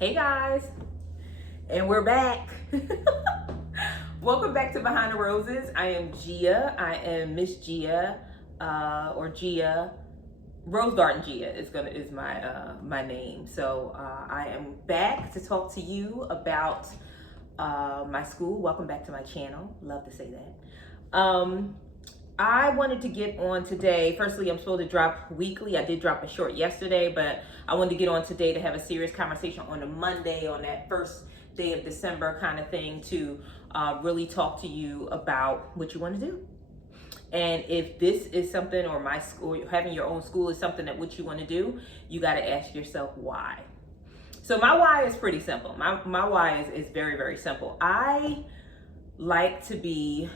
Hey guys, and we're back. Welcome back to Behind the Roses. I am Gia. I am Miss Gia, or Gia. Rose Garden Gia is my name. So I am back to talk to you about my school. Welcome back to my channel. Love to say that. I wanted to get on today. Firstly, I'm supposed to drop weekly. I did drop a short yesterday, but I wanted to get on today to have a serious conversation on a Monday, on that first day of December kind of thing, to really talk to you about what you want to do. And if this is something, or my school, having your own school is something that what you want to do, you got to ask yourself why. So my why is pretty simple. My why is very, very simple. I like to be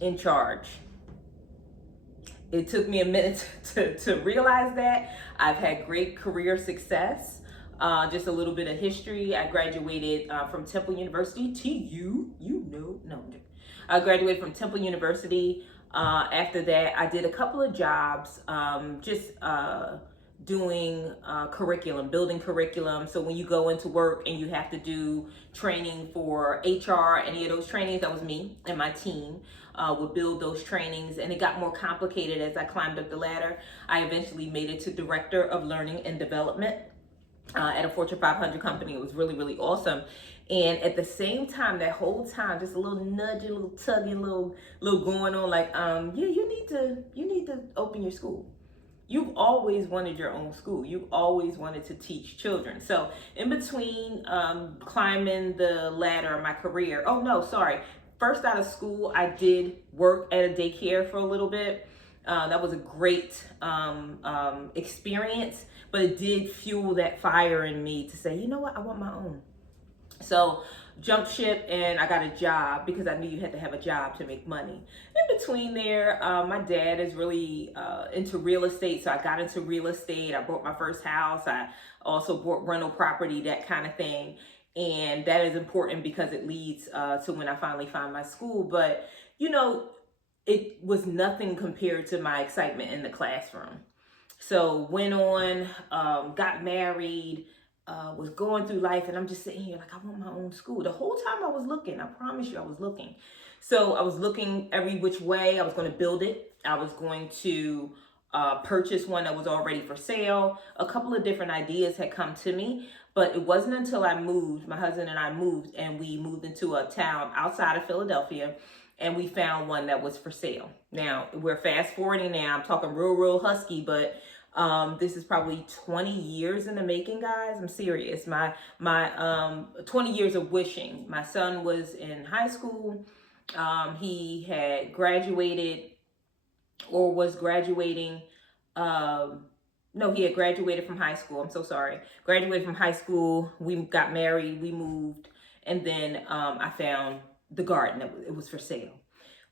in charge. It took me a minute to realize that. I've had great career success. Just a little bit of history. I graduated from Temple University. No. I graduated from Temple University. After that, I did a couple of jobs, doing curriculum, building curriculum. So when you go into work and you have to do training for HR, any of those trainings, that was me and my team would build those trainings. And it got more complicated as I climbed up the ladder. I eventually made it to Director of Learning and Development at a Fortune 500 company. It was really, really awesome. And at the same time, that whole time, just a little nudging, a little tugging, a little going on, like, you need to open your school. You've always wanted your own school. You've always wanted to teach children. So in between climbing the ladder of my career, first out of school, I did work at a daycare for a little bit. That was a great experience, but it did fuel that fire in me to say, you know what, I want my own. So jumped ship and I got a job because I knew you had to have a job to make money. In between there, my dad is really into real estate. So I got into real estate. I bought my first house. I also bought rental property, that kind of thing. And that is important because it leads to when I finally find my school. But, you know, it was nothing compared to my excitement in the classroom. So went on, got married, was going through life, and I'm just sitting here like, I want my own school. The whole time I was looking, I promise you I was looking. So I was looking every which way. I was going to build it. I was going to purchase one that was already for sale. A couple of different ideas had come to me, but it wasn't until I moved, my husband and I moved, and we moved into a town outside of Philadelphia, and we found one that was for sale. Now, we're fast forwarding now. I'm talking real husky, but this is probably 20 years in the making, guys. I'm serious. My 20 years of wishing. My son was in high school. He had graduated or was graduating. No, he had graduated from high school. I'm so sorry. Graduated from high school. We got married. We moved. And then I found the garden. It was for sale.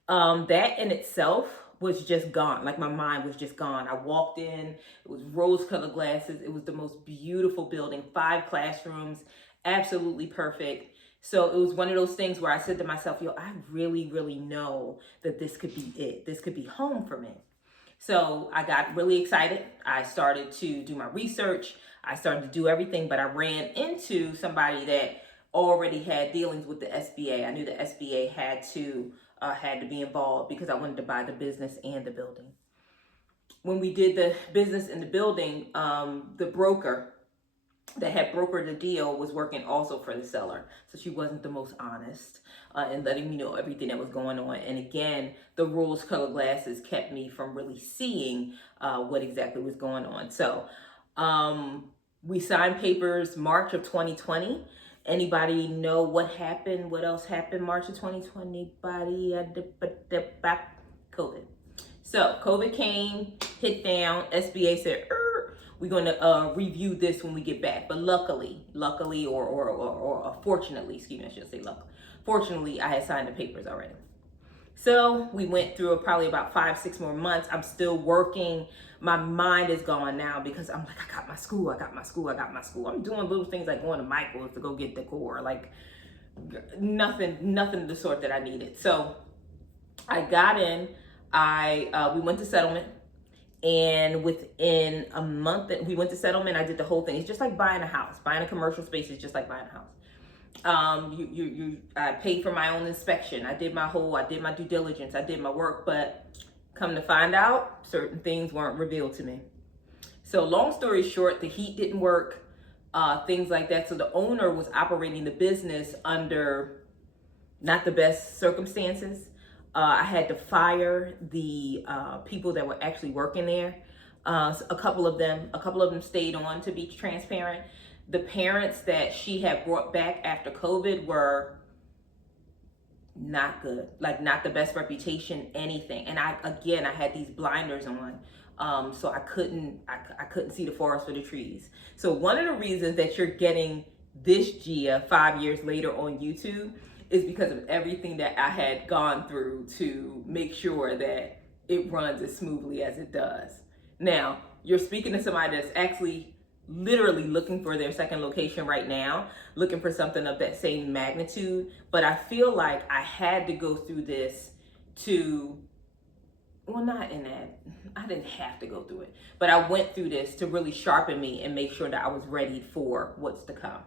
That in itself was just gone. Like, my mind was just gone. I walked in, it was rose-colored glasses. It was the most beautiful building, 5 classrooms, absolutely perfect. So it was one of those things where I said to myself, I really, really know that this could be it. This could be home for me. So I got really excited. I started to do my research. I started to do everything, but I ran into somebody that already had dealings with the SBA. I knew the SBA had to be involved because I wanted to buy the business and the building. When we did the business and the building, the broker that had brokered the deal was working also for the seller. So she wasn't the most honest in letting me know everything that was going on. And again, the rose-colored glasses kept me from really seeing what exactly was going on. So we signed papers March of 2020. Anybody know what happened? What else happened March of 2020? COVID. So COVID came, hit down. SBA said, we're going to review this when we get back. But luckily, or fortunately, excuse me, I should say luckily. Fortunately, I had signed the papers already. So we went through probably about 5-6 more months. I'm still working. My mind is gone now because I'm like, I got my school. I'm doing little things like going to Michael's to go get decor, like nothing of the sort that I needed. So I got in. We went to settlement, And within a month that we went to settlement, I did the whole thing. It's just like buying a house. Buying a commercial space is just like buying a house. I paid for my own inspection. I did my due diligence. I did my work, but come to find out, certain things weren't revealed to me. So long story short, the heat didn't work, things like that. So the owner was operating the business under not the best circumstances. I had to fire the people that were actually working there. A couple of them stayed on, to be transparent. The parents that she had brought back after COVID were not good, like not the best reputation, anything. And I had these blinders on, so I couldn't see the forest for the trees. So one of the reasons that you're getting this Gia 5 years later on YouTube is because of everything that I had gone through to make sure that it runs as smoothly as it does. Now, you're speaking to somebody that's actually literally looking for their second location right now, looking for something of that same magnitude. But I feel like I had to go through this to, well, not in that, I didn't have to go through it, but I went through this to really sharpen me and make sure that I was ready for what's to come.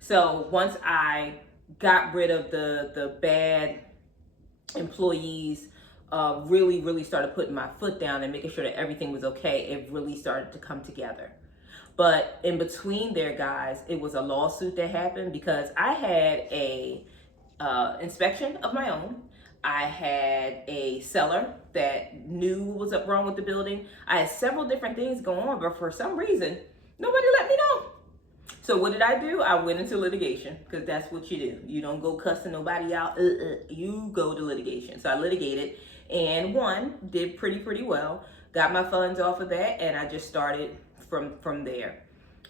So once I got rid of the bad employees, really started putting my foot down and making sure that everything was okay, it really started to come together. But in between there, guys, it was a lawsuit that happened because I had a inspection of my own. I had a seller that knew what was up wrong with the building. I had several different things going on, but for some reason, nobody let me know. So what did I do? I went into litigation, because that's what you do. You don't go cussing nobody out. You go to litigation. So I litigated and won, did pretty well, got my funds off of that, and I just started from there,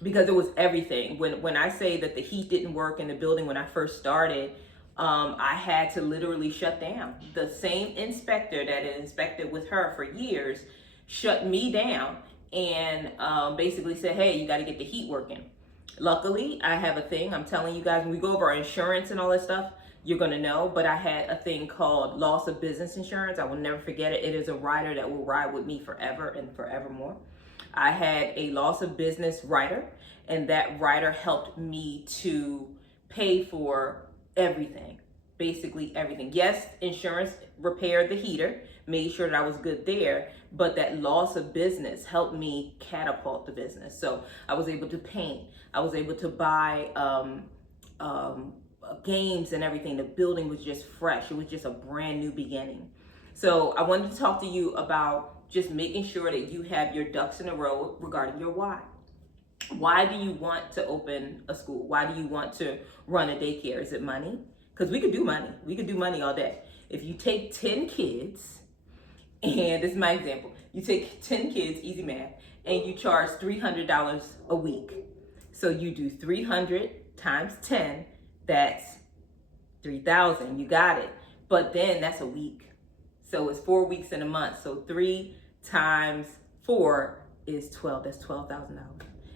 because it was everything. When I say that the heat didn't work in the building when I first started, I had to literally shut down. The same inspector that had inspected with her for years shut me down and basically said, hey, you got to get the heat working. Luckily, I have a thing. I'm telling you guys, when we go over our insurance and all that stuff, you're going to know. But I had a thing called loss of business insurance. I will never forget it. It is a rider that will ride with me forever and forevermore. I had a loss of business rider, and that rider helped me to pay for everything, basically everything. Yes, insurance repaired the heater, made sure that I was good there, but that loss of business helped me catapult the business. So I was able to paint, I was able to buy games and everything. The building was just fresh. It was just a brand new beginning. So I wanted to talk to you about just making sure that you have your ducks in a row regarding your why. Why do you want to open a school? Why do you want to run a daycare? Is it money? Because we could do money. We could do money all day. If you take 10 kids, and this is my example, you take 10 kids, easy math, and you charge $300 a week. So you do 300 times 10, that's 3,000. You got it. But then that's a week. So it's 4 weeks in a month. So 3 times 4 is 12. That's $12,000.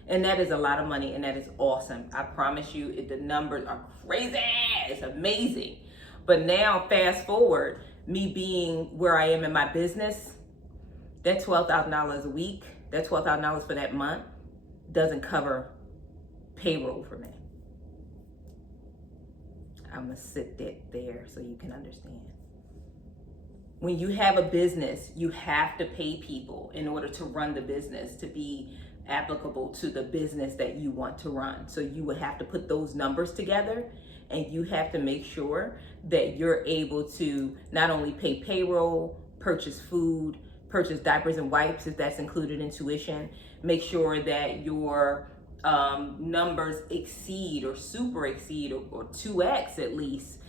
And that is a lot of money, and that is awesome. I promise you, the numbers are crazy. It's amazing. But now, fast forward, me being where I am in my business, that $12,000 a week, that $12,000 for that month doesn't cover payroll for me. I'm going to sit that there so you can understand. When you have a business, you have to pay people in order to run the business, to be applicable to the business that you want to run. So you would have to put those numbers together, and you have to make sure that you're able to not only pay payroll, purchase food, purchase diapers and wipes if that's included in tuition, make sure that your numbers exceed or super exceed or 2x at least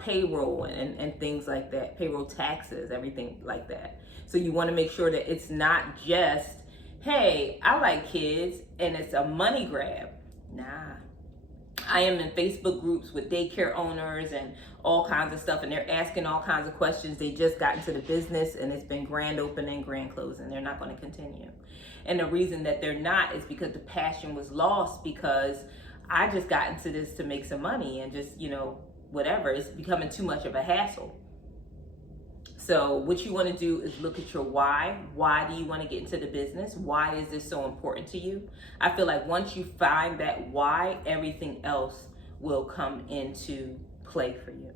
payroll and things like that, payroll taxes, everything like that. So you want to make sure that it's not just, hey, I like kids and it's a money grab. Nah. I am in Facebook groups with daycare owners and all kinds of stuff, and they're asking all kinds of questions. They just got into the business and it's been grand opening, grand closing. They're not going to continue. And the reason that they're not is because the passion was lost, because I just got into this to make some money and just, whatever. It's becoming too much of a hassle. So what you want to do is look at your why. Why do you want to get into the business? Why is this so important to you? I feel like once you find that why, everything else will come into play for you.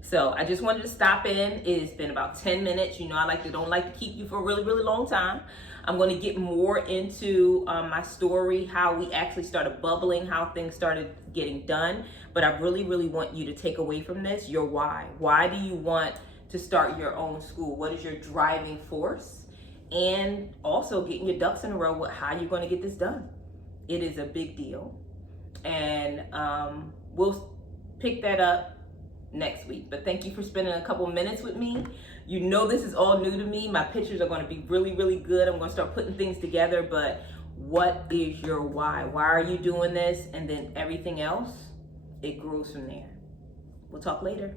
So I just wanted to stop in. It's been about 10 minutes. You know, don't like to keep you for a really, really long time. I'm going to get more into my story, how we actually started bubbling, how things started getting done. But I really, really want you to take away from this your why. Why do you want to start your own school? What is your driving force? And also getting your ducks in a row with how you're going to get this done. It is a big deal. And we'll pick that up next week. But thank you for spending a couple minutes with me. You know, this is all new to me. My pictures are going to be really, really good. I'm going to start putting things together. But what is your why? Why are you doing this? And then everything else, it grows from there. We'll talk later.